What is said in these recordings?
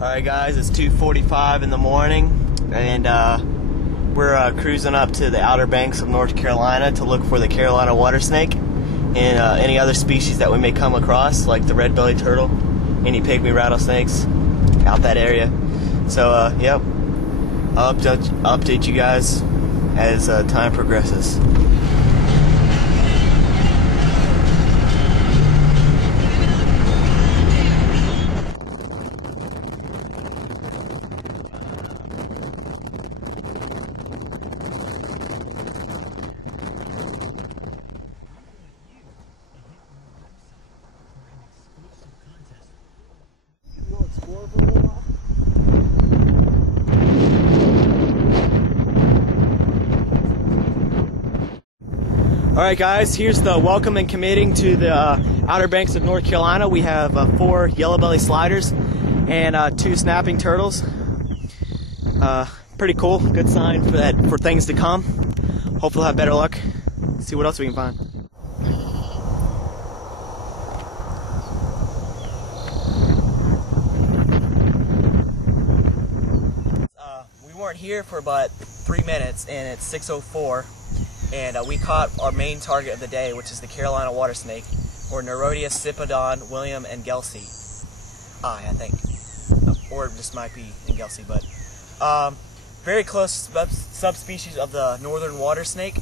Alright guys, it's 2:45 in the morning, and we're cruising up to the Outer Banks of North Carolina to look for the Carolina water snake and any other species that we may come across, like the red-bellied turtle, any pygmy rattlesnakes out that area. So yep, I'll update you guys as time progresses. Alright guys, here's the welcome and committing to the Outer Banks of North Carolina. We have 4 yellow-bellied sliders and 2 snapping turtles. Pretty cool, good sign for things to come. Hopefully we'll have better luck. See what else we can find. We weren't here for about 3 minutes and it's 6:04. And we caught our main target of the day, which is the Carolina water snake, or Nerodia sipedon williamengelsi. I think. Or it just might be Engelsi, but very close subspecies of the northern water snake.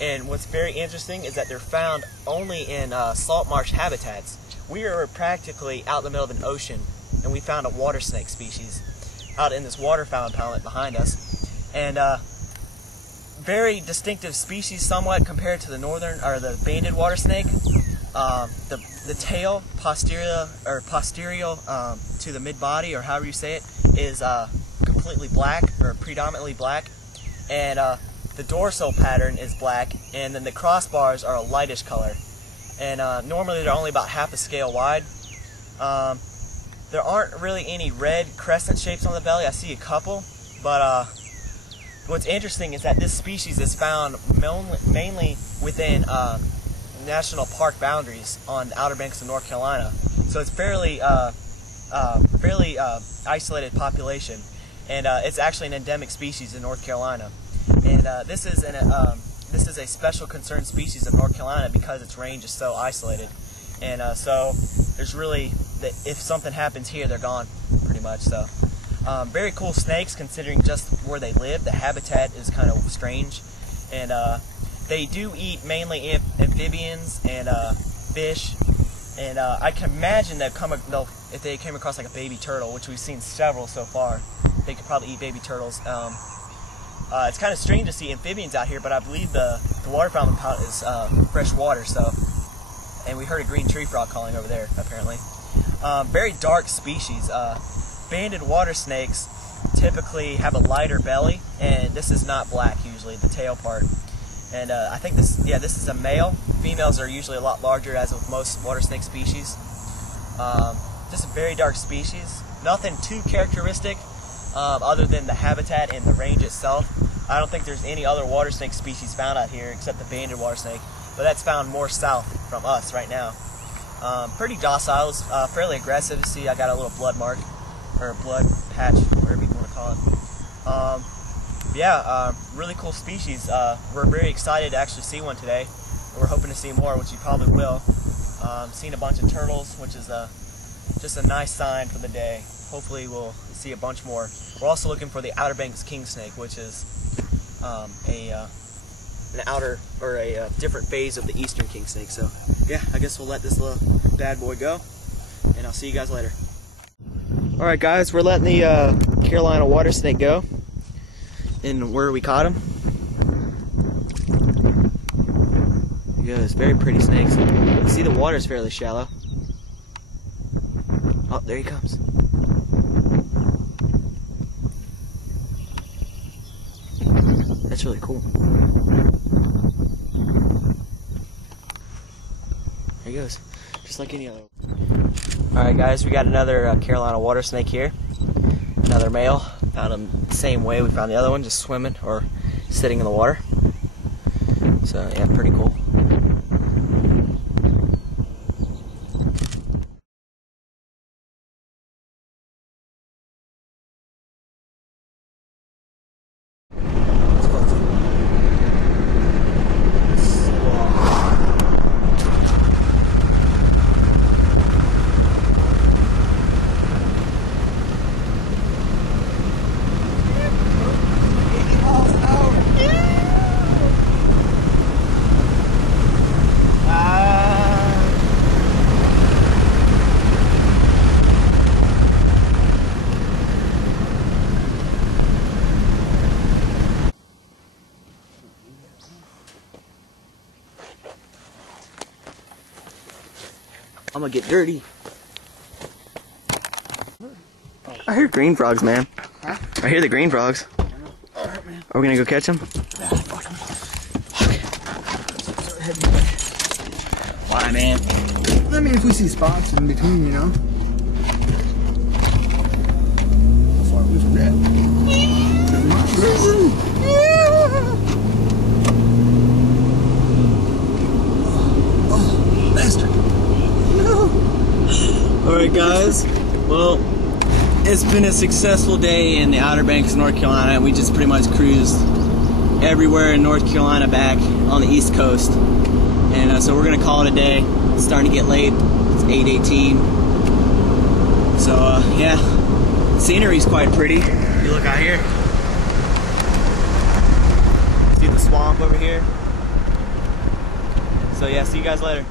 And what's very interesting is that they're found only in salt marsh habitats. We are practically out in the middle of an ocean, and we found a water snake species out in this water fountain behind us. And very distinctive species somewhat compared to the northern or the banded water snake. The tail posterior to the mid body, or however you say it, is completely black or predominantly black, and the dorsal pattern is black, and then the crossbars are a lightish color, and normally they're only about half a scale wide. There aren't really any red crescent shapes on the belly. I see a couple, but what's interesting is that this species is found mainly within national park boundaries on the Outer Banks of North Carolina. So it's fairly isolated population, and it's actually an endemic species in North Carolina. And this is a special concern species of North Carolina because its range is so isolated. And so there's really, if something happens here, they're gone pretty much. So. Very cool snakes considering just where they live. The habitat is kind of strange, and they do eat mainly amphibians and fish, and I can imagine that if they came across like a baby turtle, which we've seen several so far, they could probably eat baby turtles. It's kind of strange to see amphibians out here, but I believe the water fountain is fresh water, so, and we heard a green tree frog calling over there apparently. Very dark species. Banded water snakes typically have a lighter belly, and this is not black usually, the tail part. And I think this is a male. Females are usually a lot larger, as with most water snake species. Just a very dark species. Nothing too characteristic other than the habitat and the range itself. I don't think there's any other water snake species found out here except the banded water snake, but that's found more south from us right now. Pretty docile, fairly aggressive. See, I got a little blood mark, or a blood patch, whatever you want to call it. Really cool species. We're very excited to actually see one today. We're hoping to see more, which you probably will. Seen a bunch of turtles, which is just a nice sign for the day. Hopefully we'll see a bunch more. We're also looking for the Outer Banks king snake, which is an outer, or a different phase of the eastern king snake. So yeah, I guess we'll let this little bad boy go, and I'll see you guys later. Alright guys, we're letting the Carolina water snake go, and where we caught him. There he goes, very pretty snakes. You can see the water is fairly shallow. Oh, there he comes. That's really cool. There he goes, just like any other. Alright guys, we got another Carolina water snake here. Another male. Found him the same way we found the other one, just swimming or sitting in the water. So yeah, pretty cool. I'm gonna get dirty. I hear green frogs, man. Huh? I hear the green frogs. Alright, man. Are we gonna go catch them? Yeah, fuck them. Why, man? I mean, if we see spots in between, you know. How far away from that? 7 miles. Oh, bastard. No. Alright, guys. Well, it's been a successful day in the Outer Banks of North Carolina. We just pretty much cruised everywhere in North Carolina back on the East Coast. And so we're going to call it a day. It's starting to get late. It's 8:18. So, yeah. Scenery's quite pretty. You look out here. See the swamp over here? So, yeah, see you guys later.